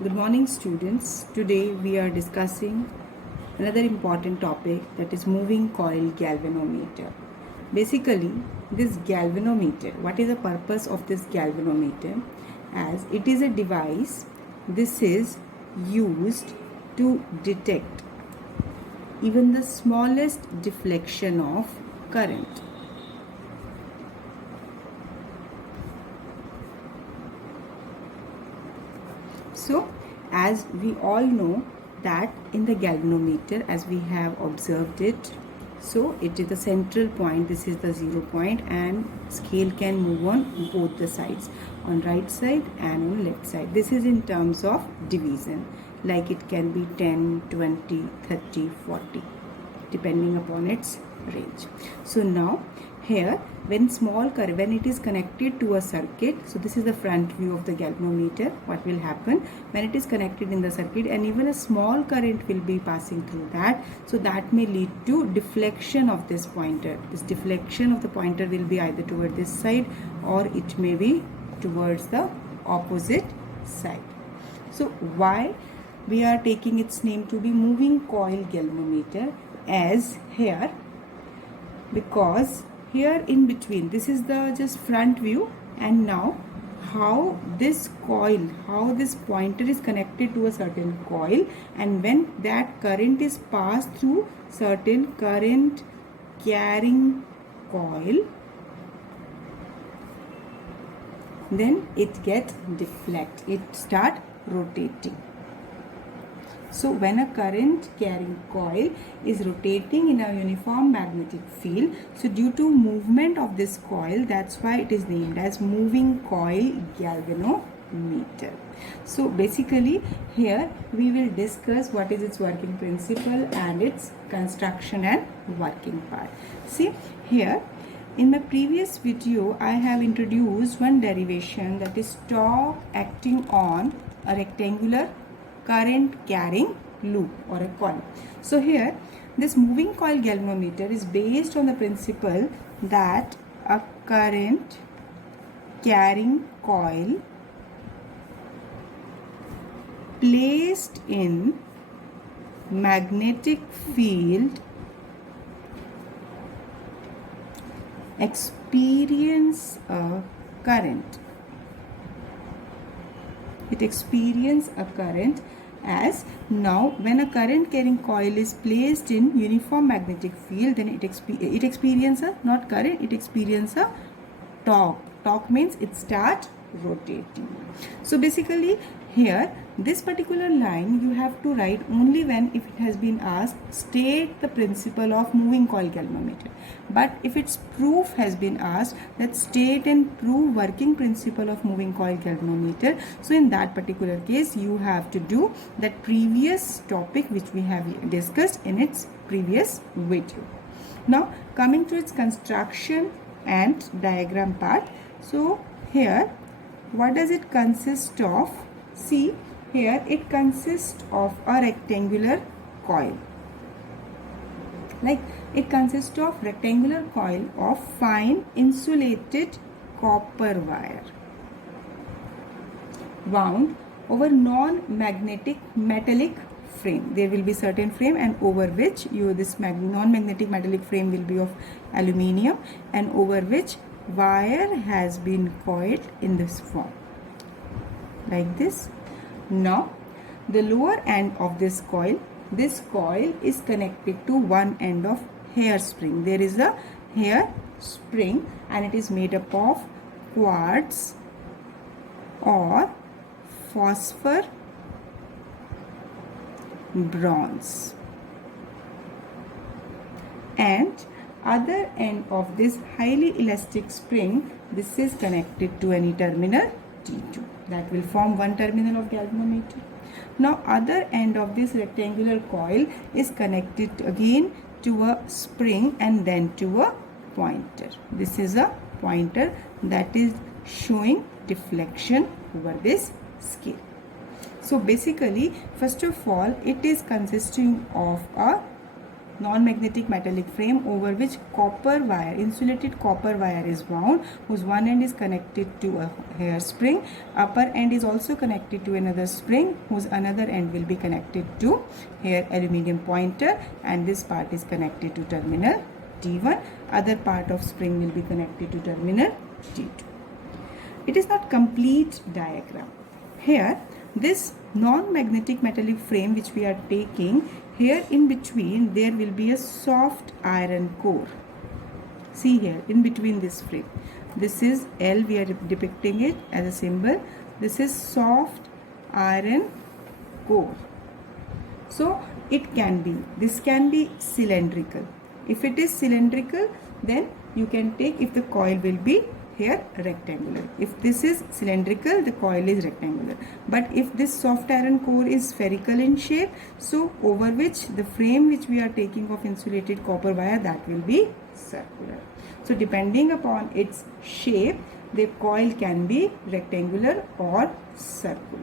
Good morning, students. Today we are discussing another important topic, that is moving coil galvanometer. Basically, this galvanometer, what is the purpose of this galvanometer? As it is a device, this is used to detect even the smallest deflection of current. So, as we all know that in the galvanometer, as we have observed it, so it is the central point, this is the 0 point, and scale can move on both the sides, on right side and on left side. This is in terms of division, like it can be 10, 20, 30, 40, depending upon its range. So now here, when it is connected to a circuit, so this is the front view of the galvanometer. What will happen when it is connected in the circuit, and even a small current will be passing through that, so that may lead to deflection of this pointer. This deflection of the pointer will be either toward this side or it may be towards the opposite side. So why we are taking its name to be moving coil galvanometer, as here, because here in between, this is the just front view, and now how this coil, how this pointer is connected to a certain coil, and when that current is passed through certain current carrying coil, then it gets deflect, it start rotating. So when a current carrying coil is rotating in a uniform magnetic field, so due to movement of this coil, that's why it is named as moving coil galvanometer. So basically here we will discuss what is its working principle and its construction and working part. See here, in my previous video I have introduced one derivation, that is torque acting on a rectangular current carrying loop or a coil. So here this moving coil galvanometer is based on the principle that a current carrying coil placed in magnetic field experience a current. It experience a current, as now when a current carrying coil is placed in uniform magnetic field, then it experience a, not current, it experience a torque. Torque means it start rotating. So basically here, this particular line you have to write only when if it has been asked state the principle of moving coil galvanometer. But if its proof has been asked, that state and prove working principle of moving coil galvanometer, so in that particular case you have to do that previous topic which we have discussed in its previous video. Now coming to its construction and diagram part. So here, what does it consist of? See here, it consists of a rectangular coil. Like it consists of rectangular coil of fine insulated copper wire wound over non-magnetic metallic frame. There will be certain frame, and over which this non-magnetic metallic frame will be of aluminium, and over which wire has been coiled in this form, like this. Now the lower end of this coil is connected to one end of hairspring. There is a hair spring, and it is made up of quartz or phosphor bronze, and other end of this highly elastic spring, this is connected to any terminal T2, that will form one terminal of galvanometer. Now other end of this rectangular coil is connected again to a spring and then to a pointer. This is a pointer that is showing deflection over this scale. So basically, first of all, it is consisting of a non-magnetic metallic frame over which copper wire, insulated copper wire is wound, whose one end is connected to a hairspring, upper end is also connected to another spring, whose another end will be connected to here aluminium pointer, and this part is connected to terminal T1, other part of spring will be connected to terminal T2. It is not complete diagram. Here this non-magnetic metallic frame which we are taking, here in between there will be a soft iron core. See here in between this frame, this is L, we are depicting it as a symbol. This is soft iron core. So it can be, this can be cylindrical. If it is cylindrical, then you can take, if the coil will be here rectangular. If this is cylindrical, the coil is rectangular. But if this soft iron core is spherical in shape, so over which the frame which we are taking of insulated copper wire, that will be circular. So depending upon its shape, the coil can be rectangular or circular.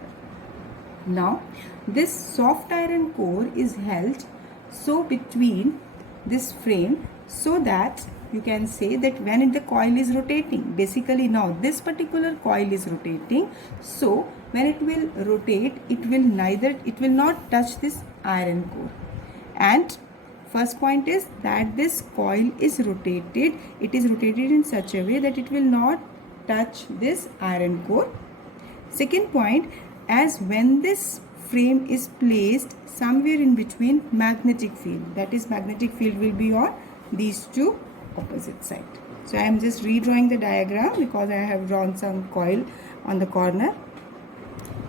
Now this soft iron core is held so between this frame, so that you can say that when the coil is rotating, basically now this particular coil is rotating, so when it will rotate, it will not touch this iron core. And first point is that this coil is rotated, it is rotated in such a way that it will not touch this iron core. Second point, as when this frame is placed somewhere in between magnetic field, that is magnetic field will be on these two opposite side. So I am just redrawing the diagram because I have drawn some coil on the corner.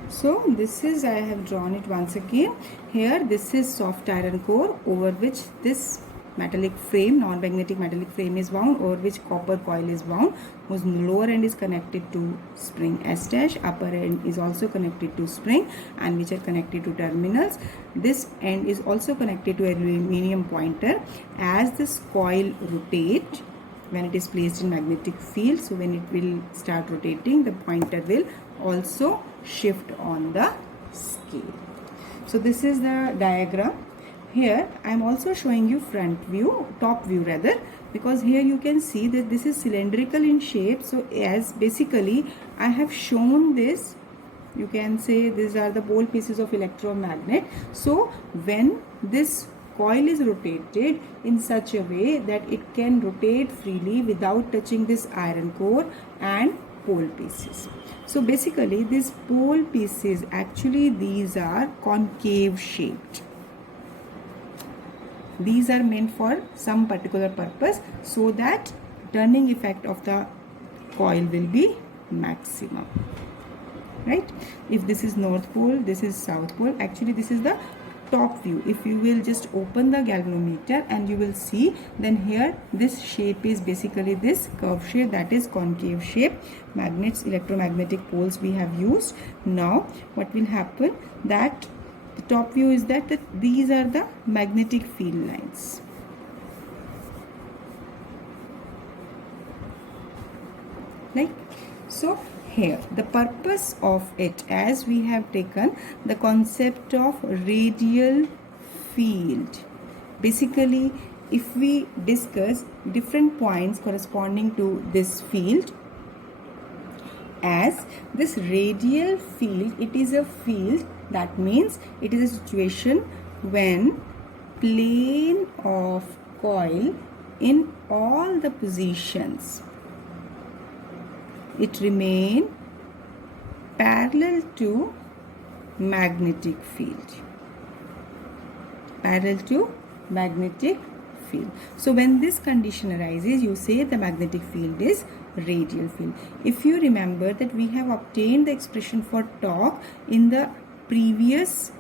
So this is, I have drawn it once again. Here this is soft iron core over which this metallic frame, non-magnetic metallic frame is wound, over which copper coil is wound, whose lower end is connected to spring S dash, upper end is also connected to spring, and which are connected to terminals. This end is also connected to aluminium pointer. As this coil rotates, when it is placed in magnetic field, so when it will start rotating, the pointer will also shift on the scale. So this is the diagram. Here I am also showing you front view, top view rather, because here you can see that this is cylindrical in shape. So as basically I have shown this, you can say these are the pole pieces of electromagnet. So when this coil is rotated in such a way that it can rotate freely without touching this iron core and pole pieces. So basically these pole pieces, actually these are concave shaped. These are meant for some particular purpose, so that turning effect of the coil will be maximum, right? If this is north pole, this is south pole. Actually this is the top view. If you will just open the galvanometer and you will see, then here this shape is basically this curve shape, that is concave shape. Magnets, electromagnetic poles we have used. Now what will happen, that the top view is that these are the magnetic field lines. Right? So here the purpose of it, as we have taken the concept of radial field. Basically if we discuss different points corresponding to this field, as this radial field, it is a field, that means it is a situation when plane of coil in all the positions, it remain parallel to magnetic field. Parallel to magnetic field. So when this condition arises, you say the magnetic field is radial field. If you remember that we have obtained the expression for torque in the previous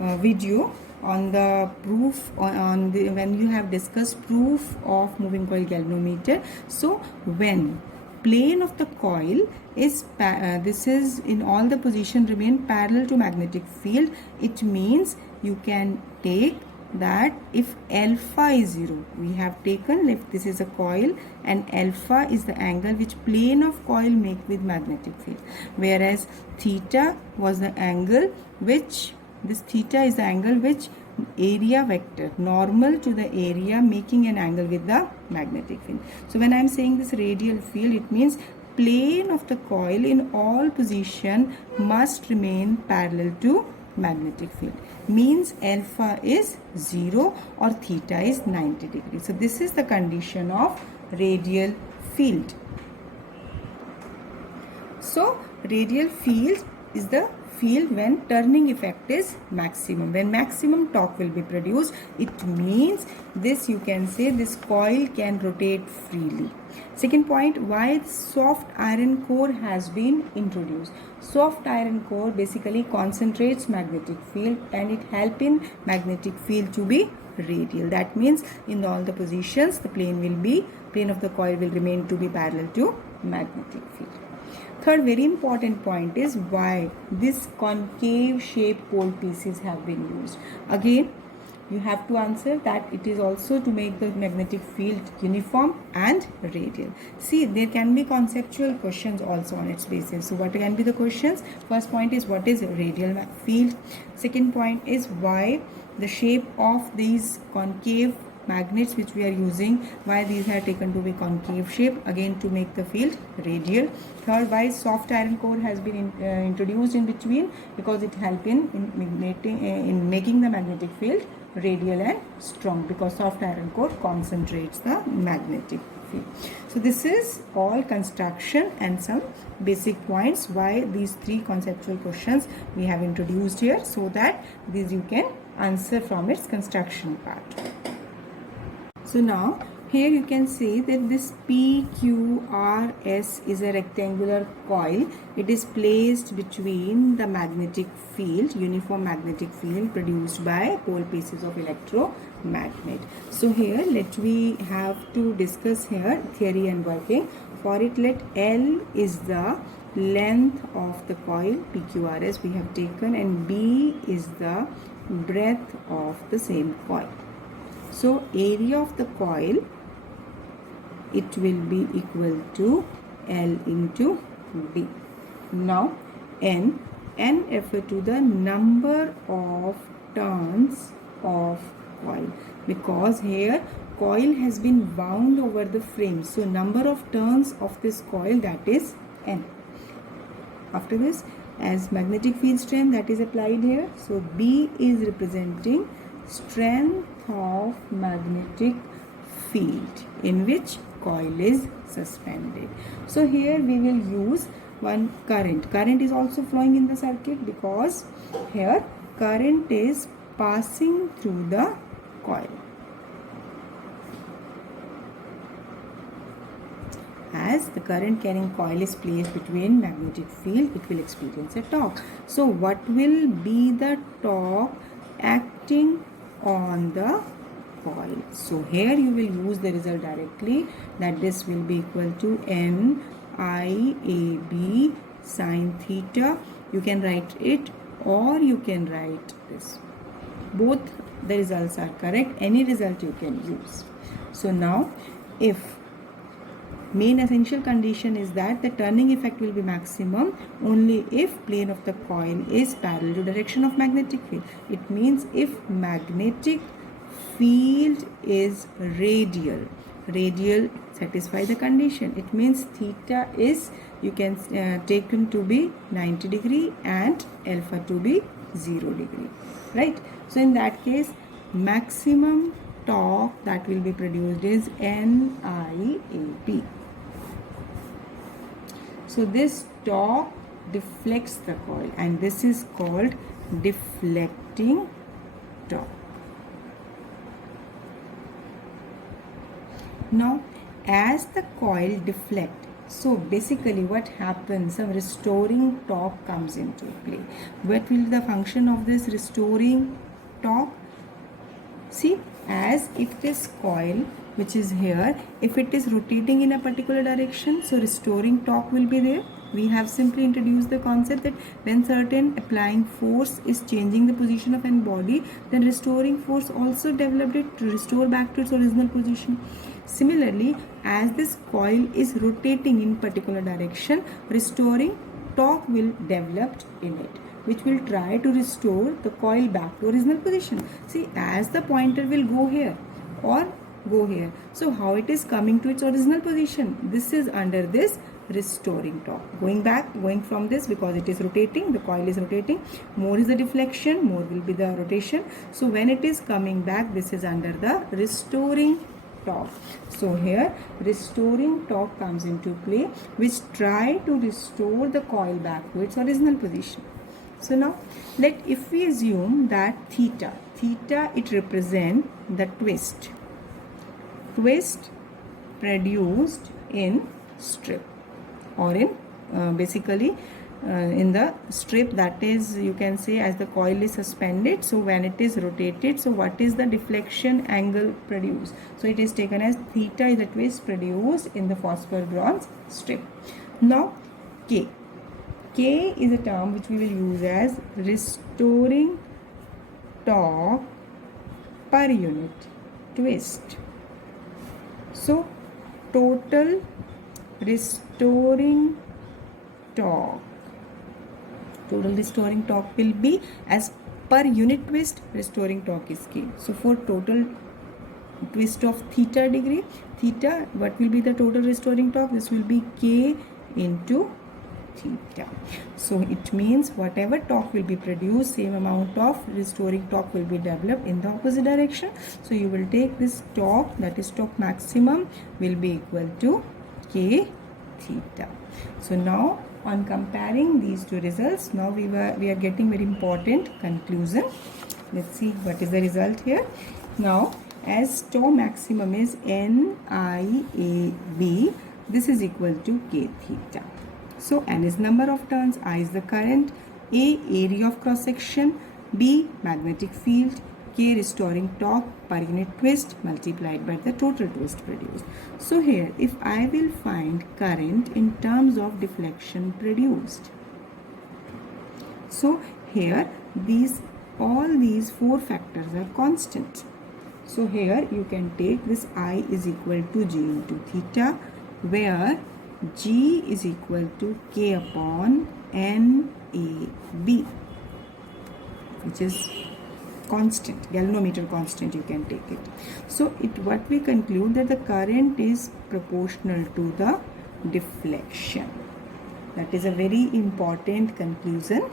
video on the proof on the, when you have discussed proof of moving coil galvanometer. So when plane of the coil is this is in all the position remain parallel to magnetic field, it means you can take that if alpha is 0, we have taken, if this is a coil and alpha is the angle which plane of coil make with magnetic field, whereas theta was the angle which this theta is the angle which area vector normal to the area making an angle with the magnetic field. So when I am saying this radial field, it means plane of the coil in all position must remain parallel to magnetic field, means alpha is 0 or theta is 90 degrees. So this is the condition of radial field. So radial field is the field when turning effect is maximum, when maximum torque will be produced. It means this, you can say this coil can rotate freely. Second point, why soft iron core has been introduced. Soft iron core basically concentrates magnetic field and it helps in magnetic field to be radial. That means in all the positions the plane of the coil will remain to be parallel to magnetic field. Third very important point is why this concave shaped pole pieces have been used. Again, you have to answer that it is also to make the magnetic field uniform and radial. See, there can be conceptual questions also on its basis. So what can be the questions? First point is what is radial field? Second point is why the shape of these concave magnets which we are using, why these are taken to be concave shape, again to make the field radial. Third, why soft iron core has been introduced in between, because it helps in making the magnetic field radial and strong, because soft iron core concentrates the magnetic field. So this is all construction and some basic points why these three conceptual questions we have introduced here, so that these you can answer from its construction part. So now here you can say that this PQRS is a rectangular coil. It is placed between the magnetic field, uniform magnetic field produced by pole pieces of electromagnet. So here we have to discuss here theory and working. For it, let L is the length of the coil PQRS we have taken, and B is the breadth of the same coil. So area of the coil, it will be equal to L into B. Now N refer to the number of turns of coil, because here coil has been wound over the frame. So number of turns of this coil, that is N. After this, as magnetic field strength that is applied here, so B is representing strength of magnetic field in which coil is suspended. So here we will use one current. Current is also flowing in the circuit, because here current is passing through the coil. As the current carrying coil is placed between magnetic field, it will experience a torque. So what will be the torque acting on the coil? So here you will use the result directly, that this will be equal to NIAB sine theta. You can write it or you can write this. Both the results are correct. Any result you can use. So now, if main essential condition is that the turning effect will be maximum only if plane of the coil is parallel to direction of magnetic field. It means if magnetic field is radial satisfy the condition. It means theta is, you can taken to be 90 degree and alpha to be 0 degree, right? So in that case, maximum torque that will be produced is NIAB. So this torque deflects the coil, and this is called deflecting torque. Now, as the coil deflects, so basically what happens, some restoring torque comes into play. What will be the function of this restoring torque? See, as if this coil which is here, if it is rotating in a particular direction, so restoring torque will be there. We have simply introduced the concept that when certain applying force is changing the position of an body, then restoring force also developed it to restore back to its original position. Similarly, as this coil is rotating in particular direction, restoring torque will develop in it. which will try to restore the coil back to original position. See, as the pointer will go here or go here, so how it is coming to its original position? This is under this restoring torque. Going back, going from this, because it is rotating, the coil is rotating, more is the deflection, more will be the rotation. So when it is coming back, this is under the restoring torque. So here restoring torque comes into play, which try to restore the coil back to its original position. So now if we assume that theta it represents the twist produced in strip, or in basically in the strip, that is, you can say, as the coil is suspended, so when it is rotated, so what is the deflection angle produced? So it is taken as theta is the twist produced in the phosphor bronze strip. Now K is a term which we will use as restoring torque per unit twist. So total restoring torque will be as per unit twist, restoring torque is K. So for total twist of theta degree, what will be the total restoring torque? This will be K into theta. So it means whatever torque will be produced, same amount of restoring torque will be developed in the opposite direction. So you will take this torque, that is torque maximum, will be equal to K theta. So now on comparing these two results, now we are getting very important conclusion. Let's see what is the result here. Now as torque maximum is NIAB, this is equal to K theta. So N is number of turns, I is the current, A area of cross section, B magnetic field, K restoring torque per unit twist multiplied by the total twist produced. So here if I will find current in terms of deflection produced, so here all these four factors are constant. So here you can take this I is equal to G into theta, where G is equal to K upon NAB, which is constant, galvanometer constant, you can take it. So what we conclude that the current is proportional to the deflection. That is a very important conclusion.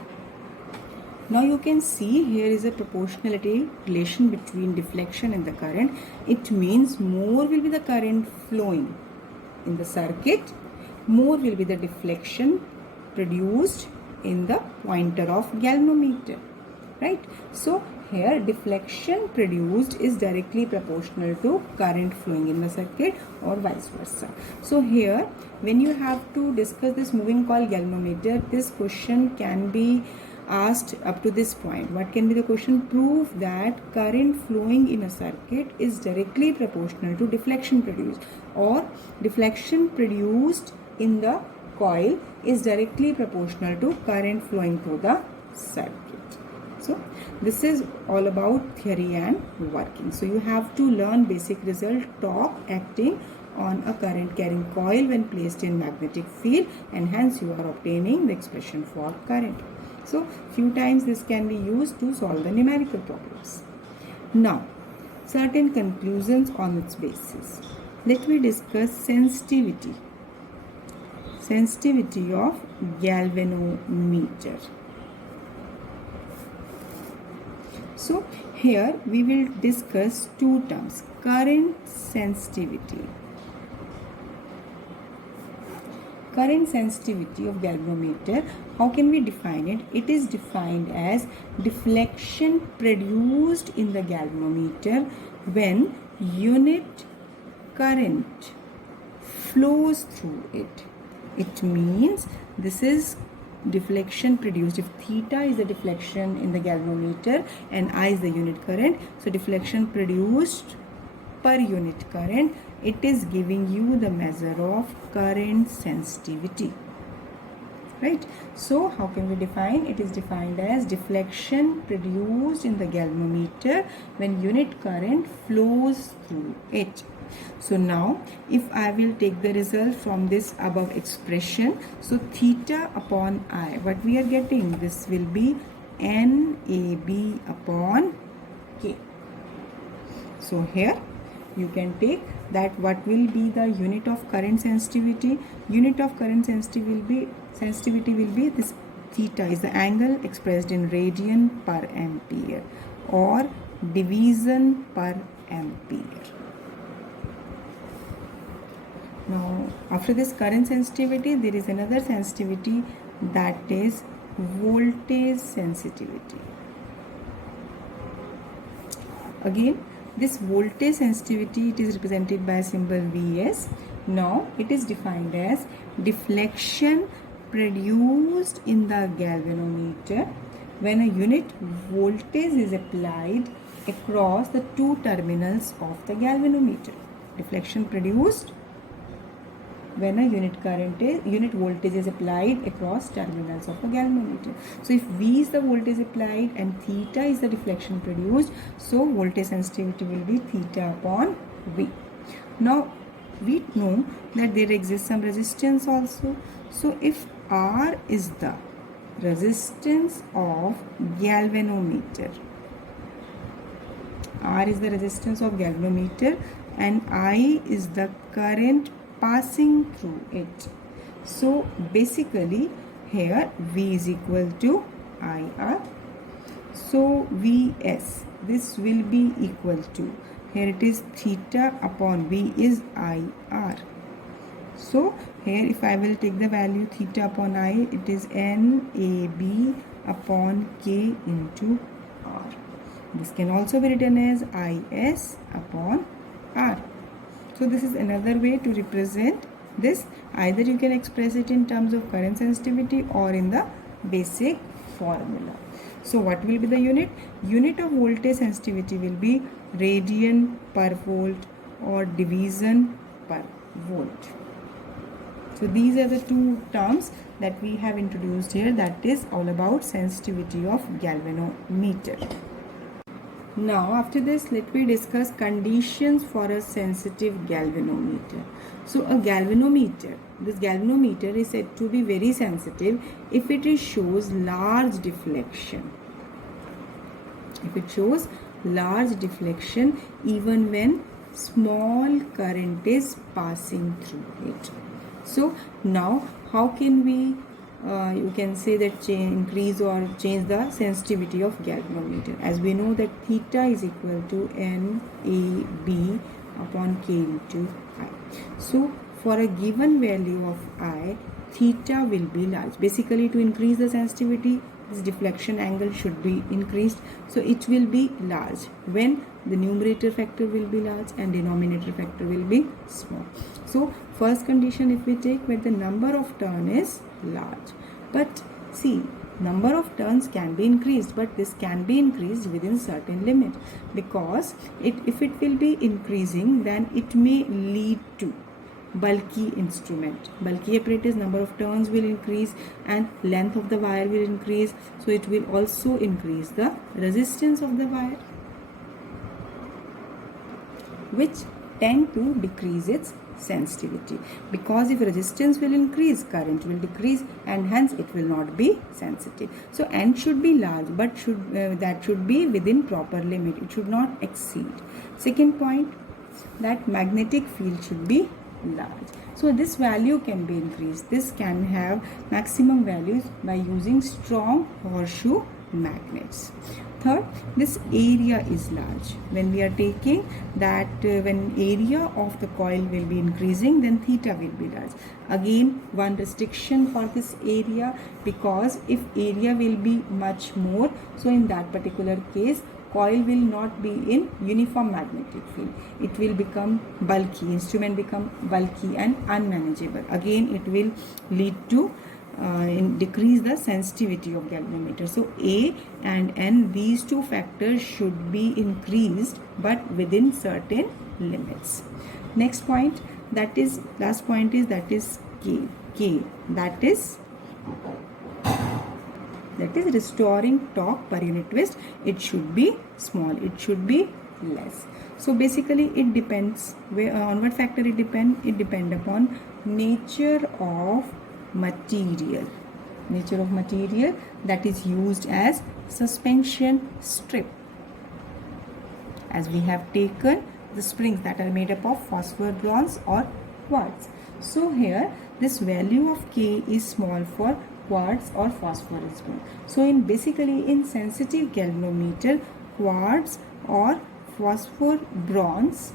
Now you can see here is a proportionality relation between deflection and the current. It means more will be the current flowing in the circuit, more will be the deflection produced in the pointer of galvanometer, right? So here deflection produced is directly proportional to current flowing in the circuit, or vice versa. So here when you have to discuss this moving coil galvanometer, this question can be asked up to this point. What can be the question? Prove that current flowing in a circuit is directly proportional to deflection produced, or deflection produced in the coil is directly proportional to current flowing through the circuit. So this is all about theory and working. So you have to learn basic result, torque acting on a current carrying coil when placed in magnetic field, and hence you are obtaining the expression for current. So few times this can be used to solve the numerical problems. Now certain conclusions on its basis. Let me discuss sensitivity of galvanometer. So here we will discuss two terms, current sensitivity. Current sensitivity of galvanometer, how can we define it? It is defined as deflection produced in the galvanometer when unit current flows through it. It means this is deflection produced. If theta is the deflection in the galvanometer and I is the unit current, so deflection produced per unit current, it is giving you the measure of current sensitivity. right? So how can we define? It is defined as deflection produced in the galvanometer when unit current flows through it. So now if I will take the result from this above expression, so theta upon I, what we are getting, this will be NAB upon K. So here you can take that what will be the unit of current sensitivity. Unit of current sensitivity will be this theta is the angle expressed in radian per ampere or division per ampere. Now after this current sensitivity, there is another sensitivity, that is voltage sensitivity. Again, this voltage sensitivity, it is represented by symbol Vs. Now it is defined as deflection produced in the galvanometer when a unit voltage is applied across the two terminals of the galvanometer. Deflection produced when a unit voltage is applied across terminals of a galvanometer. So if V is the voltage applied and theta is the deflection produced, so voltage sensitivity will be theta upon V. Now we know that there exists some resistance also. So if R is the resistance of galvanometer, R is the resistance of galvanometer and I is the current passing through it. So basically here V is equal to IR. So Vs, this will be equal to, here it is theta upon V is IR. So here if I will take the value theta upon I, it is NAB upon K into R. This can also be written as IS upon R. So this is another way to represent this. Either you can express it in terms of current sensitivity or in the basic formula. So what will be the unit? Unit of voltage sensitivity will be radian per volt or division per volt. So these are the two terms that we have introduced here, that is all about sensitivity of galvanometer. Now after this, let me discuss conditions for a sensitive galvanometer. So a galvanometer, this galvanometer is said to be very sensitive if it shows large deflection. If it shows large deflection even when small current is passing through it. So now how can we you can say that increase or change the sensitivity of galvanometer? As we know that theta is equal to NAB upon K into I. So for a given value of I, theta will be large. Basically to increase the sensitivity, this deflection angle should be increased. So it will be large when the numerator factor will be large and denominator factor will be small. So first condition if we take where the number of turn is large. But see, number of turns can be increased, but this can be increased within certain limit, because if it will be increasing, then it may lead to bulky instrument. Bulky apparatus, number of turns will increase and length of the wire will increase. So it will also increase the resistance of the wire, which tend to decrease its sensitivity, because if resistance will increase, current will decrease and hence it will not be sensitive. So N should be large, but that should be within proper limit. It should not exceed. Second point, that magnetic field should be large. So this value can be increased. This can have maximum values by using strong horseshoe magnets. Third, this area is large. When we are taking that, when area of the coil will be increasing, then theta will be large. Again, one restriction for this area, because if area will be much more, so in that particular case, coil will not be in uniform magnetic field. It will become bulky, instrument become bulky and unmanageable. Again, it will lead to decrease the sensitivity of galvanometer. So A and N, these two factors should be increased, but within certain limits. Next point, that is last point, is that is K. K, that is That is restoring torque per unit twist. It should be small. It should be less. So basically it depends on what factor it depend. It depend upon nature of material. Nature of material that is used as suspension strip. As we have taken the springs that are made up of phosphor, bronze or quartz. So here this value of K is small for quartz or phosphorus bond. So basically in sensitive galvanometer, quartz or phosphor bronze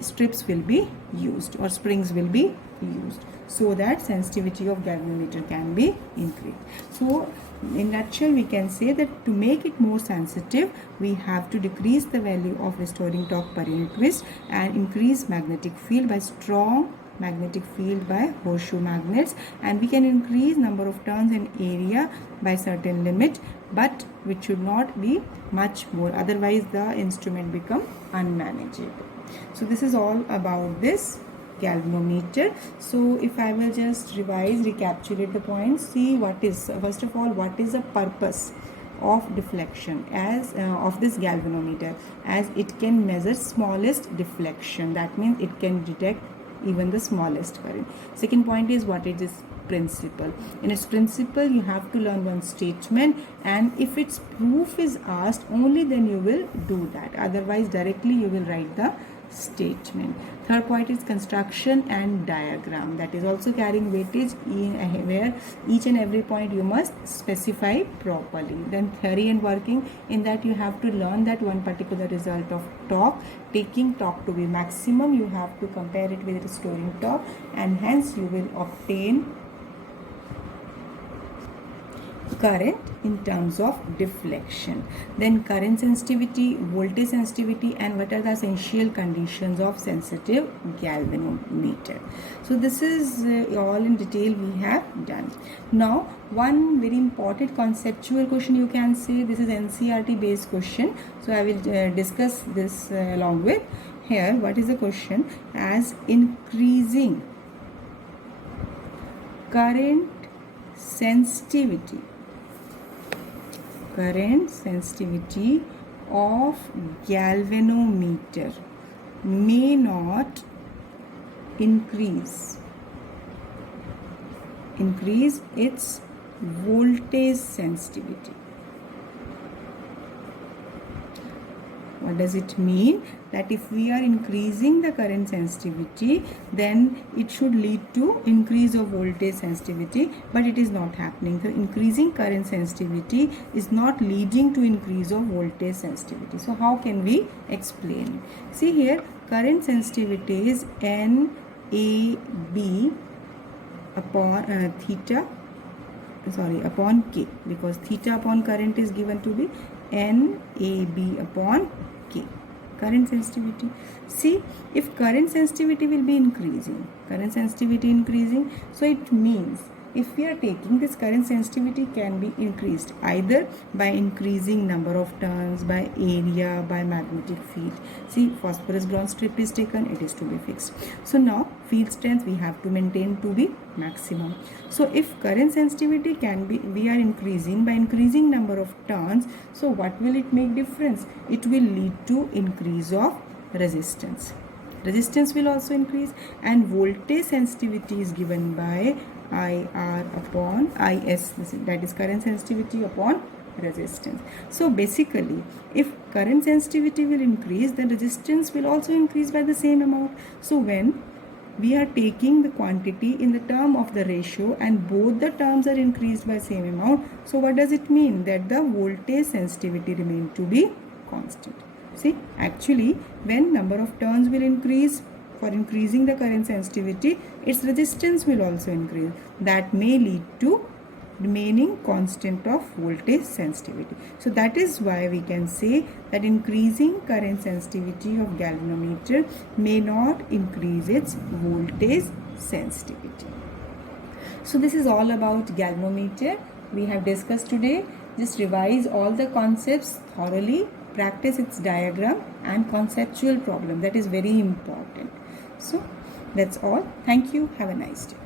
strips will be used or springs will be used, so that sensitivity of galvanometer can be increased. So in nutshell we can say that to make it more sensitive, we have to decrease the value of restoring torque per unit twist and increase magnetic field by strong magnetic field by horseshoe magnets, and we can increase number of turns and area by certain limit, but which should not be much more, otherwise the instrument become unmanageable. So this is all about this galvanometer. So if I will just recapitulate the points, see what is, first of all, what is the purpose of deflection as of this galvanometer, as it can measure smallest deflection, that means it can detect even the smallest current. Second point is what is its principle. In its principle you have to learn one statement, and if its proof is asked, only then you will do that, otherwise directly you will write the statement. Third point is construction and diagram, that is also carrying weightage where each and every point you must specify properly. Then theory and working, in that you have to learn that one particular result of torque, taking torque to be maximum, you have to compare it with restoring torque, and hence you will obtain current in terms of deflection. Then current sensitivity, voltage sensitivity, and what are the essential conditions of sensitive galvanometer. So this is all in detail we have done. Now one very important conceptual question, you can say this is NCERT based question, so I will discuss this along with here. What is the question? As increasing current sensitivity of galvanometer may not increase its voltage sensitivity. What does it mean? That if we are increasing the current sensitivity, then it should lead to increase of voltage sensitivity, but it is not happening. So increasing current sensitivity is not leading to increase of voltage sensitivity. So how can we explain it? See here, current sensitivity is NAB upon upon K, because theta upon current is given to be NAB upon K, current sensitivity. See, if current sensitivity will be increasing, so it means if we are taking this current sensitivity can be increased either by increasing number of turns, by area, by magnetic field. See, phosphorus bronze strip is taken, it is to be fixed. So now field strength we have to maintain to be maximum. So if current sensitivity we are increasing by increasing number of turns, so what will it make difference? It will lead to increase of resistance. Resistance will also increase, and voltage sensitivity is given by IR upon IS, that is current sensitivity upon resistance. So basically, if current sensitivity will increase, the resistance will also increase by the same amount. So when we are taking the quantity in the term of the ratio and both the terms are increased by same amount, so what does it mean? That the voltage sensitivity remain to be constant. See, actually when number of turns will increase, for increasing the current sensitivity, its resistance will also increase. That may lead to remaining constant of voltage sensitivity. So that is why we can say that increasing current sensitivity of galvanometer may not increase its voltage sensitivity. So this is all about galvanometer we have discussed today. Just revise all the concepts thoroughly, practice its diagram and conceptual problem. That is very important. So that's all. Thank you. Have a nice day.